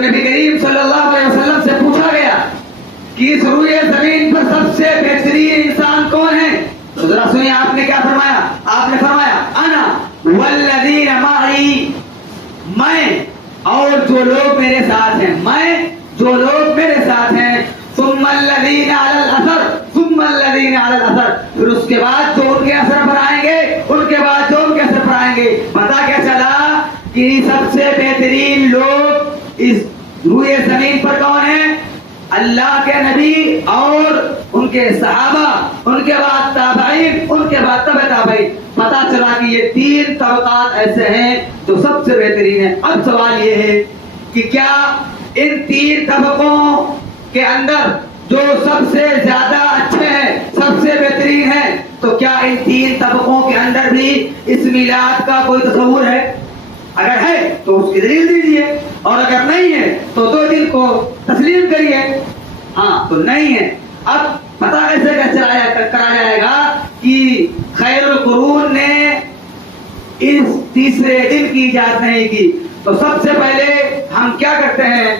جب نبی کریم صلی اللہ علیہ وسلم سے پوچھا گیا کہ اس روئے زمین پر سب سے بہترین انسان کون ہے، تو ذرا سنیے آپ نے کیا فرمایا. آپ نے فرمایا انا والذین معی، میں اور جو لوگ میرے ساتھ ہیں، میں جو لوگ میرے ساتھ ہیں. ثم الذین علی الاثر، ثم الذین علی الاثر، پھر اس کے بعد جو ان کے اثر پر آئیں گے، ان کے بعد جو ان کے اثر پر آئیں گے. پتا کیا چلا کہ سب سے بہترین لوگ اس روئے زمین پر کون ہیں؟ اللہ کے نبی اور ان کے صحابہ، ان کے بعد تابعین، ان کے بعد تبع تابعین. پتا چلا کہ یہ تین طبقات ایسے ہیں جو سب سے بہترین ہیں. اب سوال یہ ہے کہ کیا ان تین طبقوں کے اندر جو سب سے زیادہ اچھے ہیں، سب سے بہترین ہیں، تو کیا ان تین طبقوں کے اندر بھی اس میلاد کا کوئی تصور ہے؟ اگر ہے تو اس کی دلیل دیجیے، اور اگر نہیں ہے تو دو دن کو تسلیم کریے. ہاں تو نہیں ہے. اب پتا کیسے کرا جائے گا کہ خیر القرون نے اس تیسرے دن کی اجازت نہیں کی. تو سب سے پہلے ہم کیا کرتے ہیں،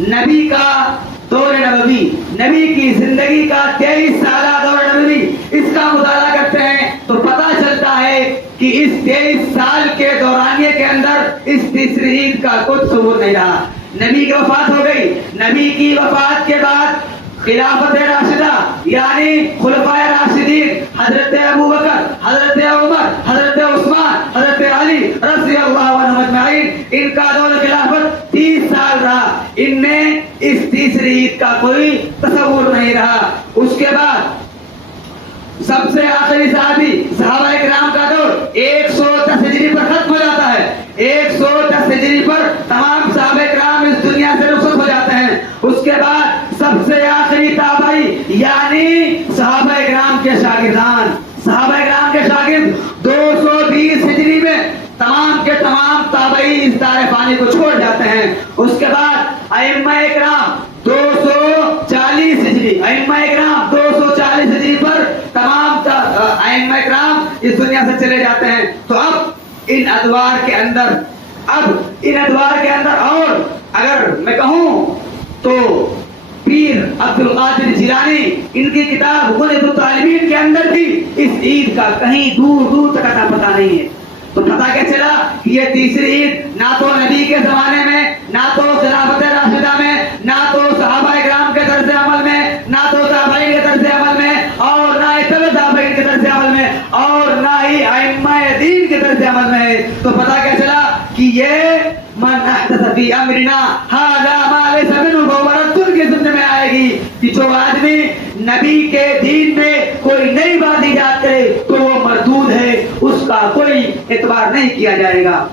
نبی کا دور نبوی، نبی کی زندگی کا 23 سالہ دور نبوی، اس کا مطالعہ کرتے ہیں تو پتا چلتا ہے کہ اس 23 سال کے دورانیے کے اندر اس تیسری عید کا کوئی تصور نہیں رہا. نبی کی وفات ہو گئی، نبی کی وفات کے بعد خلافت راشدہ یعنی خلفائے راشدین حضرت ابوبکر، حضرت عمر، حضرت عثمان، حضرت علی رضی اللہ عنہم اجمعین، ان کا دور خلافت 30 سال رہا. ان میں اس تیسری عید کا کوئی تصور نہیں رہا. اس کے بعد سب سے آخری صحابی صحابہ کرام کا دور 110 ہجری پر ختم ہو جاتا ہے. 110 ہجری پر تمام صحابہ کرام اس دنیا سے رخصت ہو جاتے ہیں. اس کے بعد سب سے آخری تابعی یعنی صحابہ کرام کے شاگردان، صحابہ کرام کے شاگرد 220 ہجری میں تمام کے تمام تابعی اس دار فانی کو چھوڑ جاتے ہیں. اس کے بعد ائمہ کرام 240 ہجری، ائمہ کرام 240 ہجری پر تمام ائمہ کرام اس دنیا سے چلے جاتے ہیں. تو اب ان ادوار کے اندر اور اگر میں کہوں تو پیر عبد القادر جیلانی، ان کی کتاب غنیۃ الطالبین کے اندر بھی اس عید کا کہیں دور دور تک پتہ نہیں ہے. تو پتہ کیا چلا کہ یہ تیسری عید نہ تو نبی کے زمانے میں، نہ تو خلافت راشدہ میں، نہ تو صحابہ کرام کے طرز عمل میں، نہ تو تابعین کے طرز عمل میں، اور نہ ہی تبع تابعین کے طرز عمل میں، اور نہ ہی ائمہ دین کے طرز عمل میں. تو پتہ کیا چلا کہ یہ من احدث فی امرنا ھذا ما لیس منہ فہو رد کے ضمن میں آئے گی کہ جو آدمی نبی کے دین میں کوئی نئی بات ایجاد کرے تو وہ مردود ہے، اس کا کوئی اعتبار نہیں کیا جائے گا.